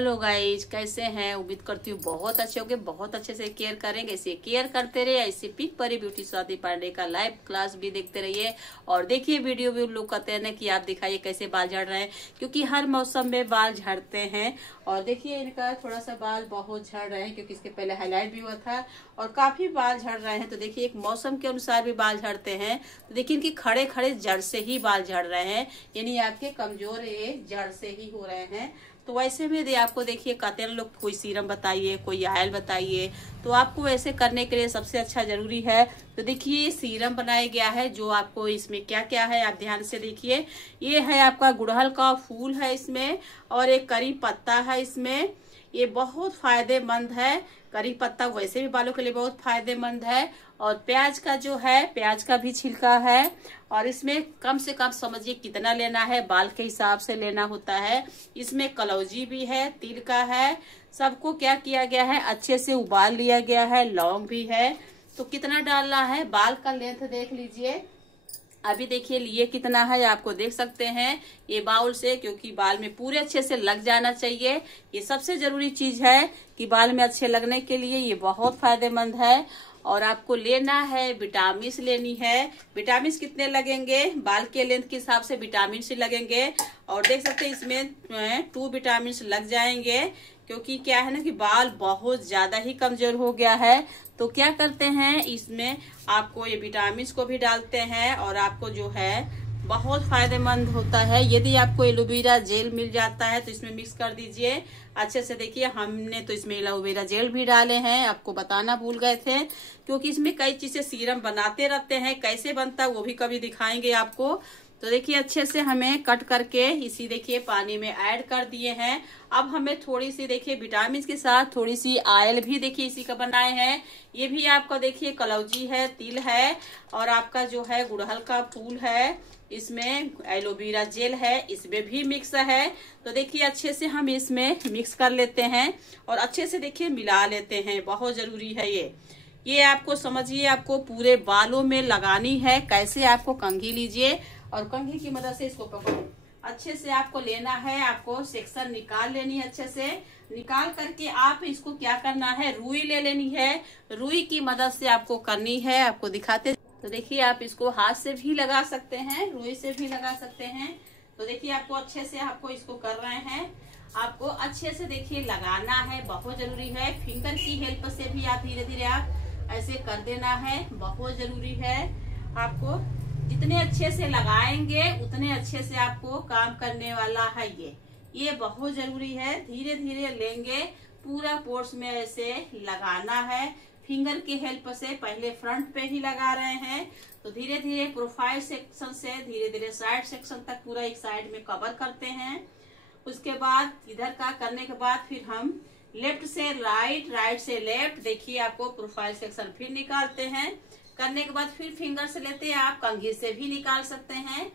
Hello guys, कैसे हैं? उम्मीद करती हूँ बहुत अच्छे होंगे, बहुत अच्छे से केयर करेंगे। इसे केयर करते रहिए। ऐसे पिक परी ब्यूटी स्वाति पांडे का लाइव क्लास भी देखते रहिए और देखिए वीडियो भी। उन लोग कहते हैं ना कि आप दिखाइए कैसे बाल झड़ रहे हैं, क्योंकि हर मौसम में बाल झड़ते हैं। और देखिए इनका थोड़ा सा बाल बहुत झड़ रहे हैं, क्योंकि इसके पहले हाईलाइट भी हुआ था और काफी बाल झड़ रहे हैं। तो देखिए एक मौसम के अनुसार भी बाल झड़ते हैं। तो देखिए इनकी खड़े खड़े जड़ से ही बाल झड़ रहे हैं, यानी आपके कमजोर ये जड़ से ही हो रहे हैं। तो वैसे में दे आपको देखिए कहते हैं लोग कोई सीरम बताइए, कोई ऑयल बताइए। तो आपको वैसे करने के लिए सबसे अच्छा जरूरी है। तो देखिए सीरम बनाया गया है, जो आपको इसमें क्या क्या है आप ध्यान से देखिए। ये है आपका गुड़हल का फूल है इसमें, और एक करी पत्ता है इसमें। ये बहुत फायदेमंद है। करी पत्ता वैसे भी बालों के लिए बहुत फायदेमंद है। और प्याज का जो है, प्याज का भी छिलका है। और इसमें कम से कम समझिए कितना लेना है, बाल के हिसाब से लेना होता है। इसमें कलौजी भी है, तिल का है। सबको क्या किया गया है, अच्छे से उबाल लिया गया है। लौंग भी है। तो कितना डालना है, बाल का लेंथ देख लीजिए। अभी देखिए लिए कितना है, आपको देख सकते हैं ये बाउल से, क्योंकि बाल में पूरे अच्छे से लग जाना चाहिए। ये सबसे जरूरी चीज है कि बाल में अच्छे लगने के लिए ये बहुत फायदेमंद है। और आपको लेना है विटामिन लेनी है। विटामिन कितने लगेंगे, बाल के लेंथ के हिसाब से विटामिन सी लगेंगे। और देख सकते हैं इसमें 2 विटामिन लग जाएंगे, क्योंकि क्या है ना कि बाल बहुत ज्यादा ही कमजोर हो गया है। तो क्या करते हैं, इसमें आपको ये विटामिन को भी डालते हैं और आपको जो है बहुत फायदेमंद होता है। यदि आपको एलोवेरा जेल मिल जाता है तो इसमें मिक्स कर दीजिए अच्छे से। देखिए हमने तो इसमें एलोवेरा जेल भी डाले हैं, आपको बताना भूल गए थे, क्योंकि इसमें कई चीजें सीरम बनाते रहते हैं। कैसे बनता है वो भी कभी दिखाएंगे आपको। तो देखिए अच्छे से हमें कट करके इसी देखिए पानी में ऐड कर दिए हैं। अब हमें थोड़ी सी देखिए विटामिन के साथ थोड़ी सी ऑयल भी देखिए इसी का बनाए हैं। ये भी आपका देखिए कलौजी है, तिल है, और आपका जो है गुड़हल का फूल है। इसमें एलोवेरा जेल है, इसमें भी मिक्स है। तो देखिए अच्छे से हम इसमें मिक्स कर लेते हैं और अच्छे से देखिए मिला लेते हैं। बहुत जरूरी है ये आपको समझिए, आपको पूरे बालों में लगानी है। कैसे, आपको कंघी लीजिए और कंघी की मदद से इसको पकड़ो। अच्छे से आपको लेना है, आपको सेक्शन निकाल लेनी है। अच्छे से निकाल करके आप इसको क्या करना है, रुई ले लेनी है। रुई की मदद से आपको करनी है, आपको दिखाते। तो देखिए आप इसको हाथ से भी लगा सकते हैं, रुई से भी लगा सकते हैं। तो देखिए आपको अच्छे से आपको इसको कर रहे हैं। आपको अच्छे से देखिए लगाना है, बहुत जरूरी है। फिंगर की हेल्प से भी आप धीरे धीरे आप ऐसे कर देना है, बहुत जरूरी है। आपको जितने अच्छे से लगाएंगे उतने अच्छे से आपको काम करने वाला है ये बहुत जरूरी है। धीरे धीरे लेंगे, पूरा पोर्स में ऐसे लगाना है। फिंगर की हेल्प से पहले फ्रंट पे ही लगा रहे हैं, तो धीरे धीरे प्रोफाइल सेक्शन से धीरे धीरे साइड सेक्शन तक पूरा एक साइड में कवर करते हैं। उसके बाद इधर का करने के बाद फिर हम लेफ्ट से राइट, राइट से लेफ्ट, देखिए आपको प्रोफाइल सेक्शन फिर निकालते हैं। करने के बाद फिर फिंगर से लेते हैं, आप कंघी से भी निकाल सकते हैं।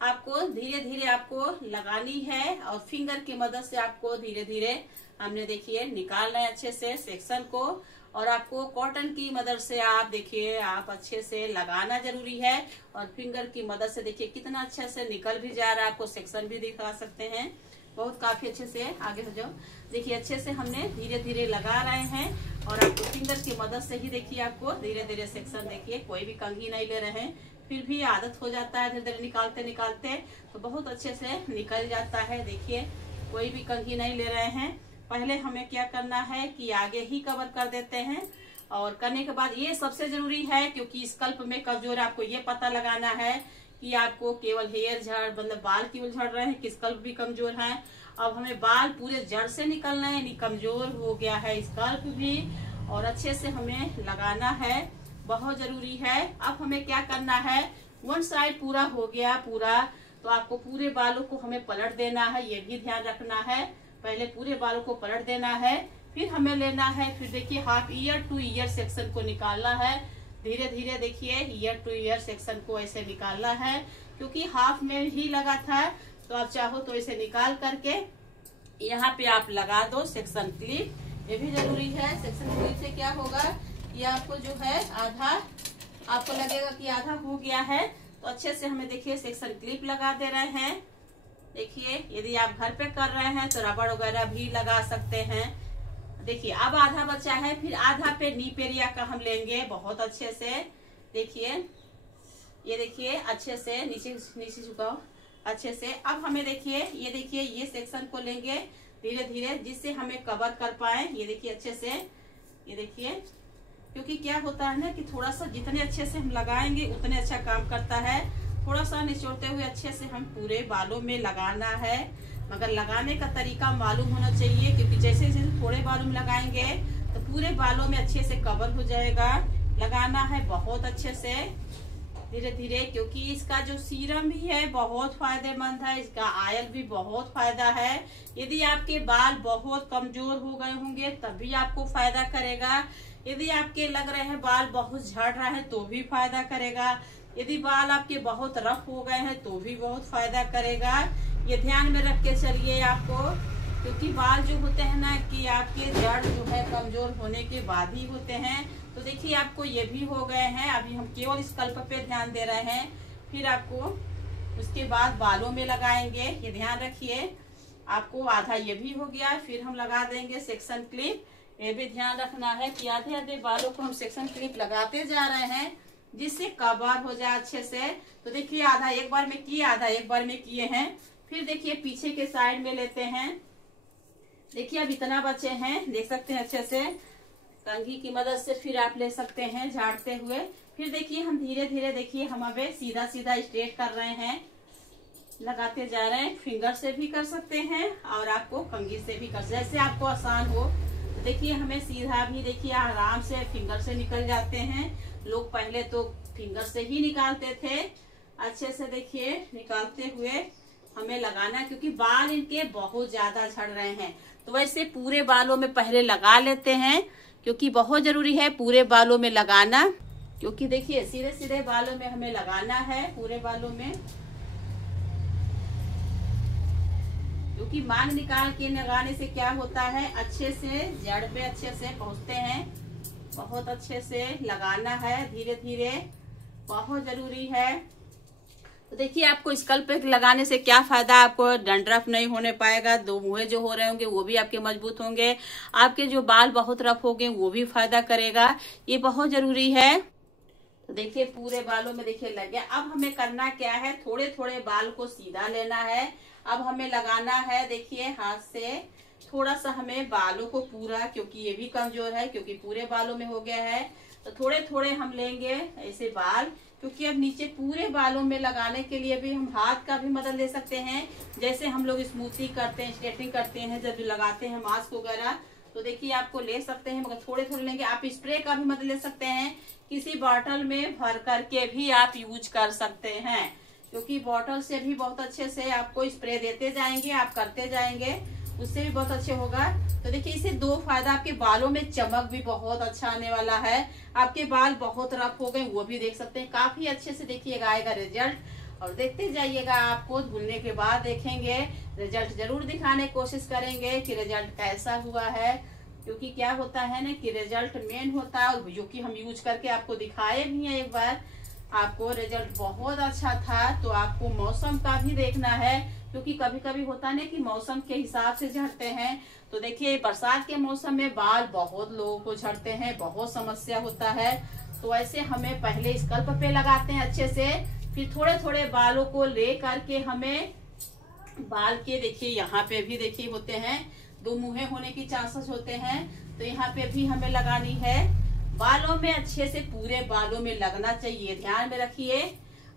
आपको धीरे धीरे आपको लगानी है और फिंगर की मदद से आपको धीरे धीरे हमने देखिए निकालना है अच्छे से सेक्शन को। और आपको कॉटन की मदद से आप देखिए आप अच्छे से लगाना जरूरी है। और फिंगर की मदद से देखिए कितना अच्छे से निकल भी जा रहा है, आपको सेक्शन भी दिखा सकते हैं। बहुत काफी अच्छे से आगे हो जाओ। देखिए अच्छे से हमने धीरे धीरे लगा रहे हैं और आपको फिंगर की मदद से ही देखिए आपको धीरे धीरे सेक्शन देखिए, कोई भी कंघी नहीं ले रहे हैं। फिर भी आदत हो जाता है, धीरे धीरे निकालते निकालते तो बहुत अच्छे से निकल जाता है। देखिए कोई भी कंघी नहीं ले रहे हैं। पहले हमें क्या करना है कि आगे ही कवर कर देते हैं। और करने के बाद ये सबसे जरूरी है, क्योंकि स्कल्प में कमजोर, आपको ये पता लगाना है कि आपको केवल हेयर झड़ मतलब बाल केवल झड़ रहे हैं कि स्कल्प भी कमजोर है। अब हमें बाल पूरे जड़ से निकलना है, यानी कमजोर हो गया है स्कल्प भी, और अच्छे से हमें लगाना है, बहुत जरूरी है। अब हमें क्या करना है, वन साइड पूरा हो गया पूरा, तो आपको पूरे बालों को हमें पलट देना है, ये भी ध्यान रखना है। पहले पूरे बालों को पलट देना है, फिर हमें लेना है, फिर देखिए half year two year section को निकालना है। धीरे धीरे देखिए ईयर टू ईयर सेक्शन को ऐसे निकालना है, क्योंकि हाफ में ही लगा था। तो आप चाहो तो इसे निकाल करके यहाँ पे आप लगा दो सेक्शन क्लिप, ये भी जरूरी है। सेक्शन क्लिप से क्या होगा, ये आपको जो है आधा आपको लगेगा कि आधा हो गया है, तो अच्छे से हमें देखिए सेक्शन क्लिप लगा दे रहे हैं। देखिए यदि आप घर पे कर रहे हैं तो रबड़ वगैरह भी लगा सकते हैं। देखिए अब आधा बचा है, फिर आधा पे नीप एरिया का हम लेंगे बहुत अच्छे से। देखिए ये देखिए अच्छे से नीचे नीचे झुकाओ अच्छे से। अब हमें देखिए ये सेक्शन को लेंगे धीरे धीरे, जिससे हमें कवर कर पाए। ये देखिए अच्छे से, ये देखिए, क्योंकि क्या होता है ना कि थोड़ा सा जितने अच्छे से हम लगाएंगे उतने अच्छा काम करता है। थोड़ा सा निचोड़ते हुए अच्छे से हम पूरे बालों में लगाना है, मगर लगाने का तरीका मालूम होना चाहिए, क्योंकि जैसे जैसे थोड़े बालों में लगाएंगे तो पूरे बालों में अच्छे से कवर हो जाएगा। लगाना है बहुत अच्छे से धीरे धीरे, क्योंकि इसका जो सीरम भी है बहुत फायदेमंद है, इसका ऑयल भी बहुत फायदा है। यदि आपके बाल बहुत कमजोर हो गए होंगे तब भी आपको फायदा करेगा। यदि आपके लग रहे हैं बाल बहुत झड़ रहा है तो भी फायदा करेगा। यदि बाल आपके बहुत रफ हो गए हैं तो भी बहुत फायदा करेगा। ये ध्यान में रख के चलिए आपको, क्योंकि बाल जो होते हैं ना कि आपके जड़ जो है कमजोर होने के बाद ही होते हैं। तो देखिए आपको ये भी हो गए हैं, अभी हम केवल स्कल्प पे ध्यान दे रहे हैं, फिर आपको उसके बाद बालों में लगाएंगे। ये ध्यान रखिए, आपको आधा ये भी हो गया, फिर हम लगा देंगे सेक्शन क्लिप। ये भी ध्यान रखना है कि आधे आधे बालों को हम सेक्शन क्लिप लगाते जा रहे हैं, जिससे कवर हो जाए अच्छे से। तो देखिए आधा एक बार में किए, आधा एक बार में किए हैं। फिर देखिए पीछे के साइड में लेते हैं। देखिए अब इतना बचे हैं, देख सकते हैं अच्छे से, कंघी की मदद से फिर आप ले सकते हैं झाड़ते हुए। फिर देखिए हम धीरे धीरे, देखिए हम अबे सीधा सीधा स्ट्रेट कर रहे हैं, लगाते जा रहे हैं। फिंगर से भी कर सकते हैं और आपको कंघी से भी कर, जैसे आपको आसान हो। तो देखिए हमें सीधा भी देखिए आराम से फिंगर से निकल जाते हैं। लोग पहले तो फिंगर से ही निकालते थे, अच्छे से देखिए निकालते हुए हमें लगाना, क्योंकि बाल इनके बहुत ज्यादा झड़ रहे हैं। तो वैसे पूरे बालों में पहले लगा लेते हैं, क्योंकि बहुत जरूरी है पूरे बालों में लगाना, क्योंकि देखिए सीधे सीधे बालों में हमें लगाना है पूरे बालों में, क्योंकि मांग निकाल के लगाने से क्या होता है अच्छे से जड़ पे अच्छे से पहुंचते हैं। बहुत अच्छे से लगाना है धीरे धीरे, बहुत जरूरी है। तो देखिए आपको स्कल्प पे लगाने से क्या फायदा, आपको डंड्रफ नहीं होने पाएगा, दो मुँहे जो हो रहे होंगे वो भी आपके मजबूत होंगे, आपके जो बाल बहुत रफ हो गए वो भी फायदा करेगा। ये बहुत जरूरी है। तो देखिए पूरे बालों में देखिए लग गया। अब हमें करना क्या है, थोड़े थोड़े बाल को सीधा लेना है। अब हमें लगाना है, देखिए हाथ से थोड़ा सा हमें बालों को पूरा, क्योंकि ये भी कमजोर है, क्योंकि पूरे बालों में हो गया है, तो थोड़े थोड़े हम लेंगे ऐसे बाल, क्योंकि अब नीचे पूरे बालों में लगाने के लिए भी हम हाथ का भी मदद ले सकते हैं। जैसे हम लोग स्मूथी करते हैं, स्ट्रेटिंग करते हैं, जब लगाते हैं मास्क वगैरह, तो देखिए आपको ले सकते हैं, मगर थोड़े थोड़े लेंगे। आप स्प्रे का भी मदद ले सकते हैं, किसी बॉटल में भर करके भी आप यूज कर सकते हैं, क्योंकि बॉटल से भी बहुत अच्छे से आपको स्प्रे देते जाएंगे, आप करते जाएंगे, उससे भी बहुत अच्छे होगा। तो देखिए इससे दो फायदा, आपके बालों में चमक भी बहुत अच्छा आने वाला है। आपके बाल बहुत रफ हो गए वो भी देख सकते हैं, काफी अच्छे से देखिएगा आएगा रिजल्ट। और देखते जाइएगा, आपको धुलने के बाद देखेंगे रिजल्ट, जरूर दिखाने की कोशिश करेंगे कि रिजल्ट कैसा हुआ है, क्योंकि क्या होता है ना कि रिजल्ट मेन होता है, और जो कि हम यूज करके आपको दिखाए भी हैं एक बार, आपको रिजल्ट बहुत अच्छा था। तो आपको मौसम का भी देखना है, क्योंकि कभी कभी होता है ना कि मौसम के हिसाब से झड़ते हैं। तो देखिए बरसात के मौसम में बाल बहुत लोगों को झड़ते हैं, बहुत समस्या होता है। तो ऐसे हमें पहले स्कल्प पे लगाते हैं अच्छे से, फिर थोड़े थोड़े बालों को ले करके हमें बाल के, देखिए यहाँ पे भी देखिए होते हैं, दो मुँहे होने की चांसेस होते हैं, तो यहाँ पे भी हमें लगानी है। बालों में अच्छे से पूरे बालों में लगना चाहिए, ध्यान में रखिए।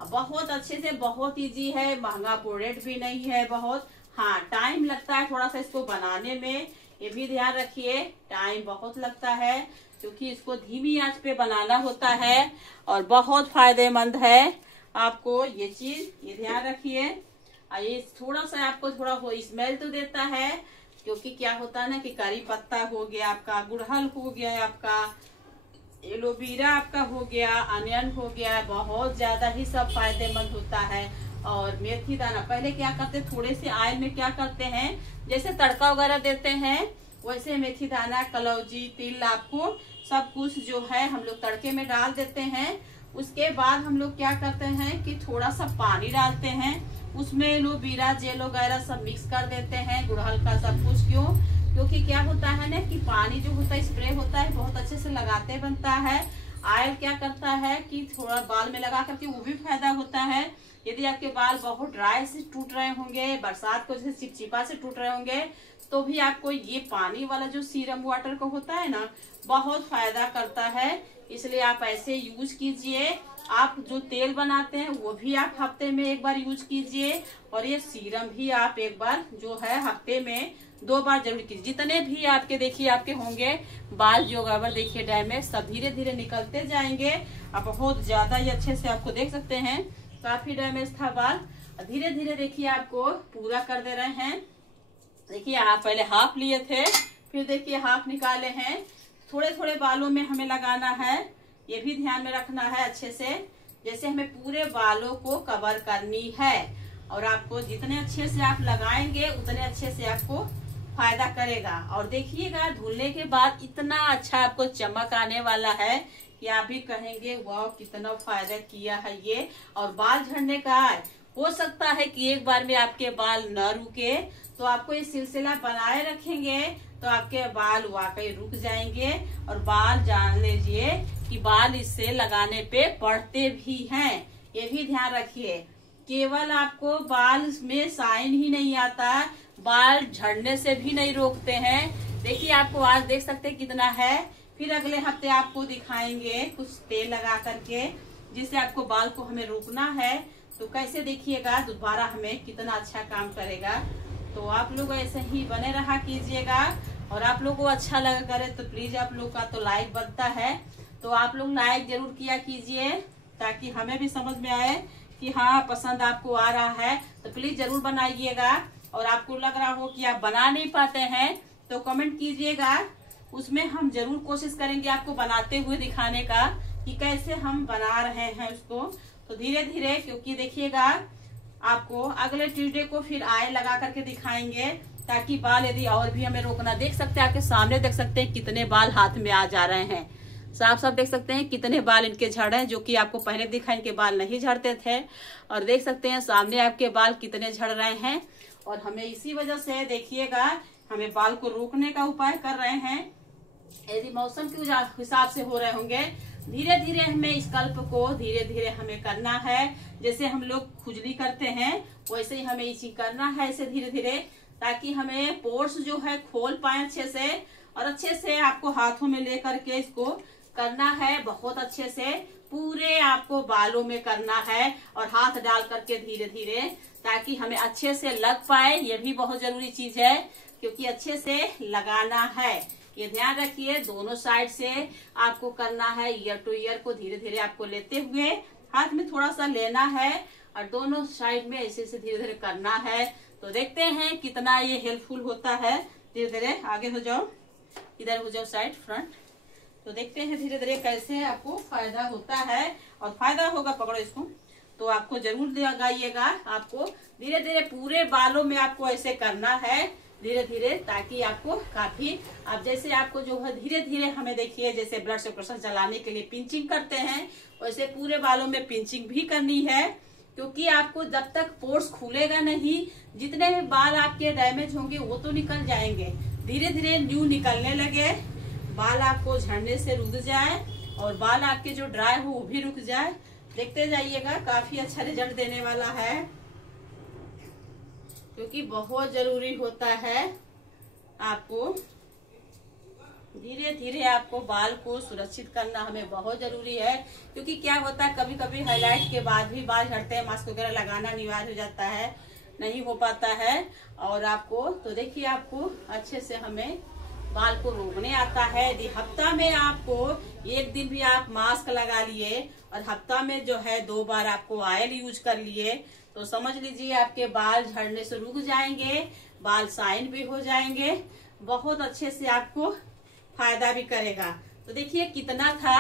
बहुत अच्छे से, बहुत इजी है, महंगा प्रोडक्ट भी नहीं है बहुत। हाँ टाइम लगता है थोड़ा सा इसको बनाने में, ये भी ध्यान रखिए, टाइम बहुत लगता है, क्योंकि इसको धीमी आंच पे बनाना होता है, और बहुत फायदेमंद है आपको ये चीज, ये ध्यान रखिए। ये थोड़ा सा आपको थोड़ा वो स्मेल तो देता है, क्योंकि क्या होता है ना कि करी पत्ता हो गया आपका, गुड़हल हो गया आपका, एलोवेरा आपका हो गया, अनियन हो गया, बहुत ज्यादा ही सब फायदेमंद होता है। और मेथी दाना, पहले क्या करते, थोड़े से ऑयल में क्या करते हैं, जैसे तड़का वगैरह देते हैं, वैसे मेथी दाना, कलौजी, तिल, आपको सब कुछ जो है हम लोग तड़के में डाल देते हैं। उसके बाद हम लोग क्या करते हैं कि थोड़ा सा पानी डालते हैं, उसमें एलोवेरा जेल वगैरह सब मिक्स कर देते हैं, गुड़हल का सब कुछ। क्यों? क्योंकि क्या होता है ना कि पानी जो होता है स्प्रे होता है बहुत अच्छे से लगाते बनता है। ऑयल क्या करता है कि थोड़ा बाल में लगा करके वो भी फायदा होता है। यदि आपके बाल बहुत ड्राई से टूट रहे होंगे, बरसात को जैसे चिपचिपा से टूट रहे होंगे, तो भी आपको ये पानी वाला जो सीरम वाटर का होता है ना, बहुत फायदा करता है। इसलिए आप ऐसे यूज कीजिए। आप जो तेल बनाते हैं वो भी आप हफ्ते में एक बार यूज कीजिए, और ये सीरम भी आप एक बार जो है हफ्ते में 2 बार जरूर कीजिए। जितने भी आपके देखिए आपके होंगे बाल जो अगर देखिए डैमेज, सब धीरे धीरे निकलते जाएंगे। आप बहुत ज्यादा ही अच्छे से आपको देख सकते हैं काफी डैमेज था बाल, धीरे धीरे देखिए आपको पूरा कर दे रहे हैं। देखिए आप पहले हाफ लिए थे, फिर देखिए हाफ निकाले हैं। थोड़े थोड़े बालों में हमें लगाना है, ये भी ध्यान में रखना है अच्छे से, जैसे हमें पूरे बालों को कवर करनी है। और आपको जितने अच्छे से आप लगाएंगे उतने अच्छे से आपको फायदा करेगा। और देखिएगा धुलने के बाद इतना अच्छा आपको चमक आने वाला है कि आप भी कहेंगे वाह कितना फायदा किया है ये। और बाल झड़ने का हो सकता है कि एक बार में आपके बाल न रुके, तो आपको ये सिलसिला बनाए रखेंगे तो आपके बाल वाकई रुक जाएंगे। और बाल जान लीजिए कि बाल इससे लगाने पे बढ़ते भी हैं, ये भी ध्यान रखिए। केवल आपको बाल में शाइन ही नहीं आता, बाल झड़ने से भी नहीं रोकते हैं। देखिए आपको आज देख सकते हैं कितना है, फिर अगले हफ्ते आपको दिखाएंगे कुछ तेल लगा करके जिससे आपको बाल को हमें रोकना है। तो कैसे देखिएगा दोबारा हमें कितना अच्छा काम करेगा। तो आप लोग ऐसे ही बने रहा कीजिएगा। और आप लोग को अच्छा लगा करे तो प्लीज आप लोग का तो लाइक बनता है, तो आप लोग लाइक जरूर किया कीजिए ताकि हमें भी समझ में आए कि हाँ पसंद आपको आ रहा है। तो प्लीज जरूर बनाइएगा। और आपको लग रहा हो कि आप बना नहीं पाते हैं तो कमेंट कीजिएगा, उसमें हम जरूर कोशिश करेंगे आपको बनाते हुए दिखाने का कि कैसे हम बना रहे हैं उसको। तो धीरे धीरे, क्योंकि देखिएगा आपको अगले ट्यूसडे को फिर आयल लगा करके दिखाएंगे ताकि बाल यदि और भी हमें रोकना, देख सकते हैं आपके सामने देख सकते हैं कितने बाल हाथ में आ जा रहे हैं, साफ साफ देख सकते हैं कितने बाल इनके झड़ हैं, जो कि आपको पहले दिखा इनके बाल नहीं झड़ते थे। और देख सकते हैं सामने आपके बाल कितने झड़ रहे हैं। और हमें इसी वजह से देखिएगा हमें बाल को रोकने का उपाय कर रहे हैं। यदि मौसम के हिसाब से हो रहे होंगे, धीरे धीरे हमें स्कल्प को धीरे धीरे हमें करना है। जैसे हम लोग खुजली करते हैं वैसे ही हमें इसी करना है, ऐसे धीरे धीरे, ताकि हमें पोर्स जो है खोल पाए अच्छे से। और अच्छे से आपको हाथों में लेकर के इसको करना है, बहुत अच्छे से पूरे आपको बालों में करना है। और हाथ डाल करके धीरे धीरे, ताकि हमें अच्छे से लग पाए। ये भी बहुत जरूरी चीज है क्योंकि अच्छे से लगाना है, ये ध्यान रखिए। दोनों साइड से आपको करना है, ईयर टू ईयर को धीरे धीरे आपको लेते हुए हाथ में थोड़ा सा लेना है और दोनों साइड में ऐसे से धीरे धीरे करना है। तो देखते हैं कितना ये हेल्पफुल होता है। धीरे धीरे आगे हो जाओ, इधर हो जाओ साइड फ्रंट। तो देखते हैं धीरे धीरे कैसे आपको फायदा होता है। और फायदा होगा, पकड़ो इसको, तो आपको जरूर लगाइएगा। आपको धीरे धीरे पूरे बालों में आपको ऐसे करना है धीरे धीरे, ताकि आपको काफी, आप जैसे आपको जो है धीरे धीरे हमें देखिए जैसे ब्लड सर्कुलेशन चलाने के लिए पिंचिंग करते हैं, वैसे पूरे बालों में पिंचिंग भी करनी है। क्योंकि आपको जब तक पोर्स खुलेगा नहीं, जितने भी बाल आपके डैमेज होंगे वो तो निकल जाएंगे। धीरे धीरे न्यू निकलने लगे, बाल आपको झड़ने से रुक जाए और बाल आपके जो ड्राई हो वो भी रुक जाए। देखते जाइएगा, काफी अच्छा रिजल्ट देने वाला है। क्योंकि बहुत जरूरी होता है आपको धीरे धीरे आपको बाल को सुरक्षित करना, हमें बहुत जरूरी है। क्योंकि क्या होता है कभी कभी हाईलाइट के बाद भी बाल झड़ते हैं, मास्क वगैरह लगाना अनिवार्य हो जाता है, नहीं हो पाता है। और आपको तो देखिए आपको अच्छे से हमें बाल को रोकने आता है। यदि हफ्ता में आपको एक दिन भी आप मास्क लगा लिए और हफ्ता में जो है 2 बार आपको ऑयल यूज कर लिए, तो समझ लीजिए आपके बाल झड़ने से रुक जाएंगे, बाल शाइन भी हो जाएंगे, बहुत अच्छे से आपको फायदा भी करेगा। तो देखिए कितना था,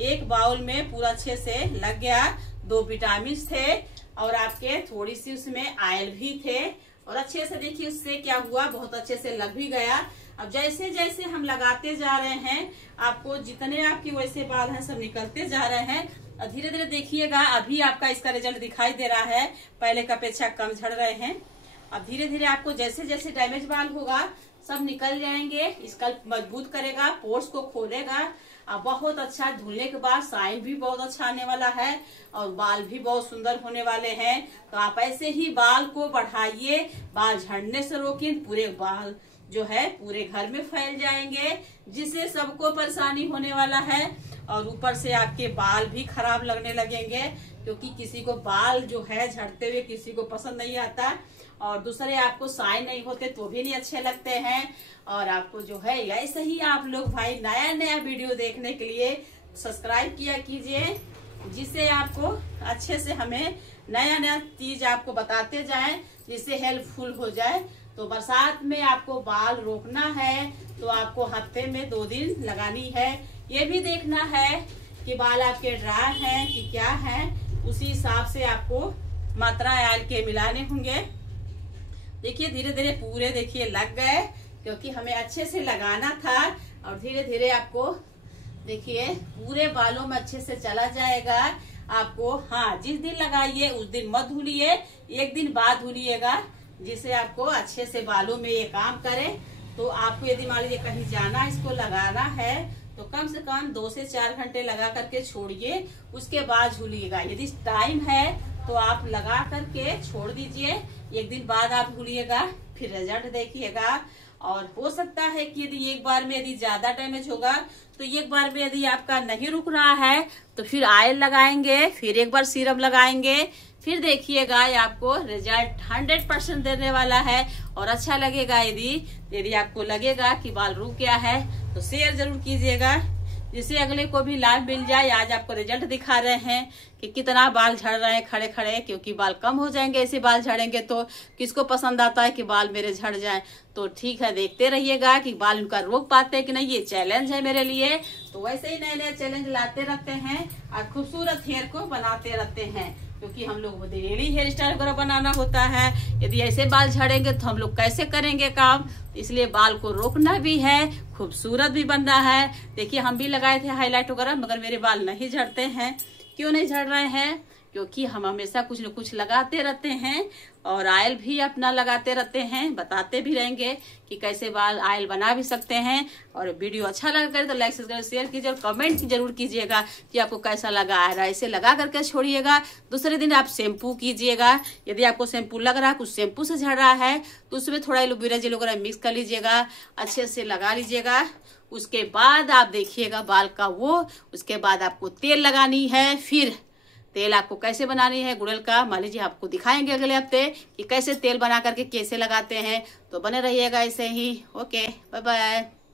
एक बाउल में पूरा अच्छे से लग गया। 2 विटामिन थे और आपके थोड़ी सी उसमें ऑयल भी थे। और अच्छे से देखिए उससे क्या हुआ, बहुत अच्छे से लग भी गया। अब जैसे जैसे हम लगाते जा रहे हैं, आपको जितने आपके वैसे बाल हैं सब निकलते जा रहे हैं। धीरे धीरे देखिएगा, अभी आपका इसका रिजल्ट दिखाई दे रहा है, पहले की अपेक्षा कम झड़ रहे हैं। अब धीरे धीरे आपको जैसे जैसे डैमेज बाल होगा सब निकल जाएंगे। स्कल्प मजबूत करेगा, पोर्स को खोलेगा। अब बहुत अच्छा धुलने के बाद शाइन भी बहुत अच्छा आने वाला है और बाल भी बहुत सुंदर होने वाले हैं। तो आप ऐसे ही बाल को बढ़ाइए, बाल झड़ने से रोकिए। पूरे बाल जो है पूरे घर में फैल जाएंगे, जिससे सबको परेशानी होने वाला है। और ऊपर से आपके बाल भी खराब लगने लगेंगे, क्योंकि किसी को बाल जो है झड़ते हुए किसी को पसंद नहीं आता, और दूसरे आपको शाइन नहीं होते तो भी नहीं अच्छे लगते हैं। और आपको जो है ऐसे ही आप लोग भाई नया नया वीडियो देखने के लिए सब्सक्राइब किया कीजिए, जिससे आपको अच्छे से हमें नया नया चीज आपको बताते जाएं, जिससे हेल्पफुल हो जाए। तो बरसात में आपको बाल रोकना है तो आपको हफ्ते में 2 दिन लगानी है। ये भी देखना है कि बाल आपके ड्राई हैं कि क्या हैं, उसी हिसाब से आपको मात्रा ऑयल के मिलाने होंगे। देखिए धीरे धीरे पूरे देखिए लग गए, क्योंकि हमें अच्छे से लगाना था। और धीरे धीरे आपको देखिए पूरे बालों में अच्छे से चला जाएगा आपको। हाँ, जिस दिन लगाइए उस दिन मत धुलिए, 1 दिन बाद धुलिएगा, जिससे आपको अच्छे से बालों में ये काम करे। तो आपको यदि मान लीजिए कहीं जाना, इसको लगाना है, तो कम से कम 2 से 4 घंटे लगा करके छोड़िए, उसके बाद झूलिएगा। यदि टाइम है तो आप लगा करके छोड़ दीजिए, 1 दिन बाद आप धुलिएगा, फिर रिजल्ट देखिएगा। और हो सकता है कि यदि एक बार में यदि ज्यादा डैमेज होगा तो एक बार में यदि आपका नहीं रुक रहा है तो फिर ऑयल लगाएंगे, फिर एक बार सीरम लगाएंगे, फिर देखिएगा ये आपको रिजल्ट 100% देने वाला है और अच्छा लगेगा। यदि आपको लगेगा कि बाल रुक गया है तो शेयर जरूर कीजिएगा, जिससे अगले को भी लाभ मिल जाए। आज आपको रिजल्ट दिखा रहे हैं कि कितना बाल झड़ रहे हैं खड़े खड़े, क्योंकि बाल कम हो जाएंगे। ऐसे बाल झड़ेंगे तो किसको पसंद आता है कि बाल मेरे झड़ जाएं। तो ठीक है, देखते रहिएगा कि बाल उनका रोक पाते हैं कि नहीं। ये चैलेंज है मेरे लिए, तो वैसे ही नए नए चैलेंज लाते रहते हैं और खूबसूरत हेयर को बनाते रहते हैं, क्योंकि हम लोग डेली हेयर स्टाइल वगैरह बनाना होता है। यदि ऐसे बाल झड़ेंगे तो हम लोग कैसे करेंगे काम, इसलिए बाल को रोकना भी है, खूबसूरत भी बनना है। देखिए हम भी लगाए थे हाईलाइट वगैरह, मगर मेरे बाल नहीं झड़ते हैं। क्यों नहीं झड़ रहे हैं? क्योंकि हम हमेशा कुछ न कुछ लगाते रहते हैं और ऑयल भी अपना लगाते रहते हैं। बताते भी रहेंगे कि कैसे बाल ऑयल बना भी सकते हैं। और वीडियो अच्छा लगा करे तो लाइक सब्सक्राइब शेयर कीजिए और कमेंट जरूर कीजिएगा कि आपको कैसा लगा है। ऐसे लगा करके छोड़िएगा, दूसरे दिन आप शैम्पू कीजिएगा। यदि आपको शैम्पू लग रहा है, कुछ शैम्पू से झड़ रहा है, तो उसमें थोड़ा एलोवेरा जेल वगैरह मिक्स कर लीजिएगा, अच्छे से लगा लीजिएगा। उसके बाद आप देखिएगा बाल का उसके बाद आपको तेल लगानी है। फिर तेल आपको कैसे बनानी है गुड़हल का, मान लीजिए आपको दिखाएंगे अगले हफ्ते कि कैसे तेल बना करके कैसे लगाते हैं। तो बने रहिएगा ऐसे ही। Okay, bye bye.